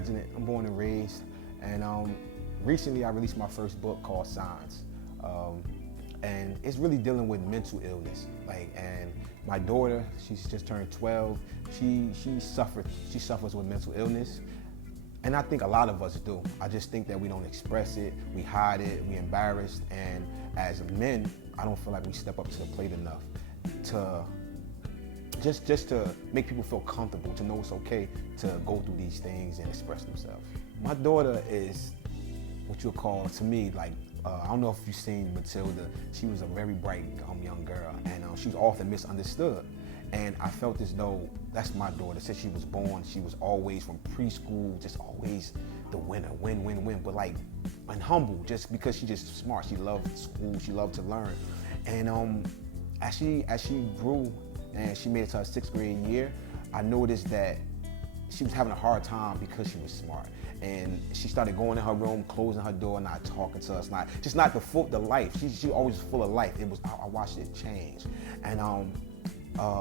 resident. I'm born and raised. And recently I released my first book called Signs. And it's really dealing with mental illness. And my daughter, she's just turned 12. She suffers with mental illness. And I think a lot of us do. I just think that we don't express it, we hide it, we embarrassed. And as men, I don't feel like we step up to the plate enough to just to make people feel comfortable, to know it's okay to go through these things and express themselves. My daughter is what you'll call, to me, I don't know if you've seen Matilda. She was a very bright young girl, and she was often misunderstood. And I felt as though that's my daughter. Since she was born, she was always, from preschool, just always the winner, win, win, win. But and humble, just because she's just smart. She loved school, she loved to learn. And as she grew and she made it to her 6th grade year, I noticed that she was having a hard time because she was smart. And she started going in her room, closing her door, not talking to us, not the life. She always was full of life. I watched it change. And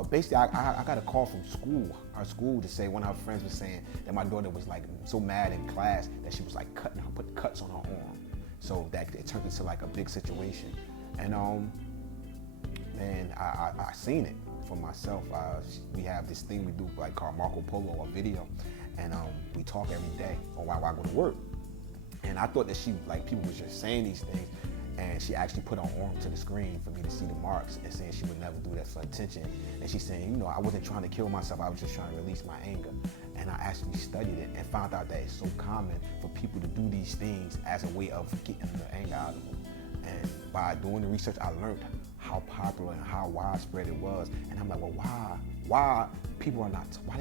basically, I got a call from our school, to say one of her friends was saying that my daughter was so mad in class that she was put cuts on her arm, so that it turned into a big situation. And man, I seen it for myself. We have this thing we do called Marco Polo, a video, and we talk every day while I go to work. And I thought that people was just saying these things. And she actually put her arm to the screen for me to see the marks, and saying she would never do that for attention. And she's saying, I wasn't trying to kill myself, I was just trying to release my anger. And I actually studied it and found out that it's so common for people to do these things as a way of getting the anger out of them. And by doing the research, I learned how popular and how widespread it was. And I'm like, well, why they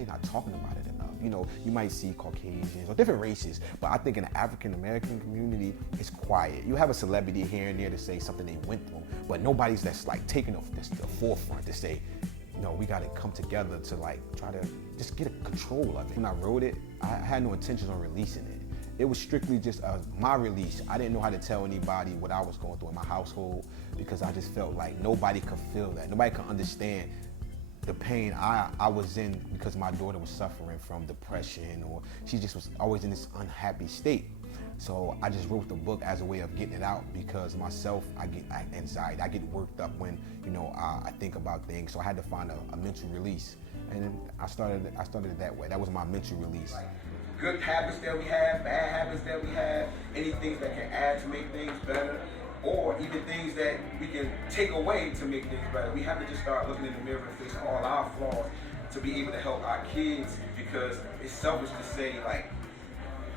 not talking about it enough? You might see Caucasians or different races, but I think in the African American community, it's quiet. You have a celebrity here and there to say something they went through, but nobody's that's taking the forefront to say, we got to come together to try to just get a control of it. When I wrote it, I had no intentions on releasing it. It was strictly just my release. I didn't know how to tell anybody what I was going through in my household, because I just felt like nobody could feel that. Nobody could understand the pain I was in, because my daughter was suffering from depression, or she just was always in this unhappy state. So I just wrote the book as a way of getting it out, because myself, I get anxiety, I get worked up when I think about things. So I had to find a mental release, and I started it that way. That was my mental release. Good habits that we have, bad habits that we have, any things that can add to make things better, or even things that we can take away to make things better. We have to just start looking in the mirror and face all our flaws to be able to help our kids, because it's selfish to say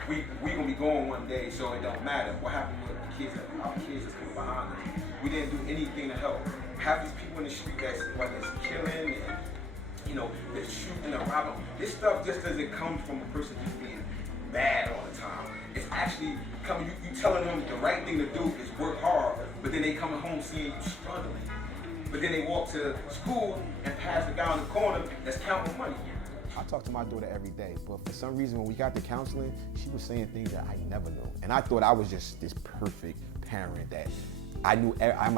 we gonna be going one day, so it don't matter. What happened with the kids, our kids that's coming behind us? We didn't do anything to help. Have these people in the street that's, whether it's killing and they're shooting and robbing. This stuff just doesn't come from a person just being bad all the time. It's actually coming, you telling them the right thing to do is work hard, but then they coming home seeing you struggling. But then they walk to school and pass the guy in the corner that's counting money. I talk to my daughter every day, but for some reason when we got to counseling, she was saying things that I never knew. And I thought I was just this perfect parent that I knew,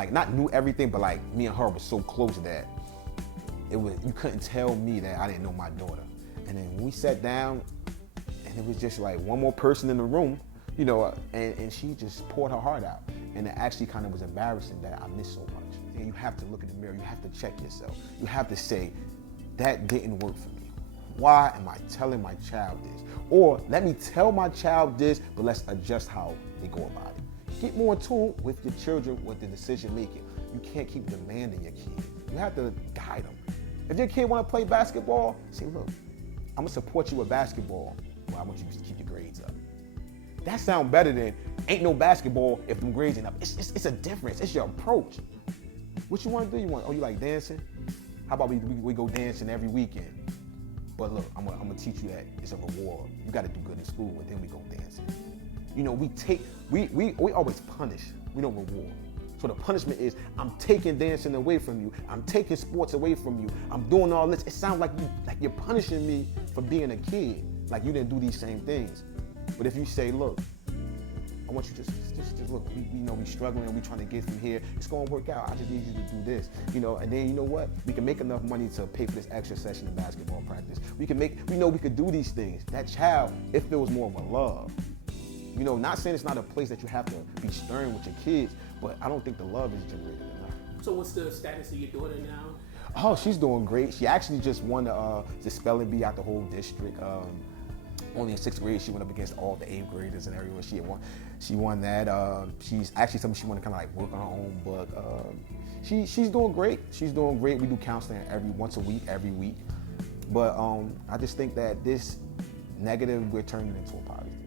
not knew everything, but me and her was so close that you couldn't tell me that I didn't know my daughter. And then when we sat down, and it was just one more person in the room, and she just poured her heart out. And it actually kind of was embarrassing that I missed so much. And you have to look in the mirror, you have to check yourself. You have to say, that didn't work for me. Why am I telling my child this? Or let me tell my child this, but let's adjust how they go about it. Get more in tune with your children, with the decision making. You can't keep demanding your kid. You have to guide them. If your kid want to play basketball, say, look, I'm going to support you with basketball, but I want you to keep your grades up. That sounds better than ain't no basketball if them grades ain't up. It's a difference. It's your approach. What you want to do? You like dancing? How about we go dancing every weekend? But look, I'm gonna teach you that it's a reward. You got to do good in school, and then we go dancing. We always punish. We don't reward. So the punishment is, I'm taking dancing away from you. I'm taking sports away from you. I'm doing all this. It sounds like you're punishing me for being a kid, like you didn't do these same things. But if you say, look, I want you to just look, we know we struggling, we trying to get from here. It's gonna work out. I just need you to do this, you know. And then you know what? We can make enough money to pay for this extra session of basketball practice. We know we could do these things. That child, it feels more of a love. You know, not saying it's not a place that you have to be stern with your kids, but I don't think the love is generated enough. So what's the status of your daughter now? Oh, she's doing great. She actually just won the spelling bee out the whole district. Only in 6th grade, she went up against all the 8th graders and everywhere. She won that. She's actually something she want to kind of like work on her own book. She's doing great. She's doing great. We do counseling once a week, every week. But I just think that this negative, we're turning it into a positive.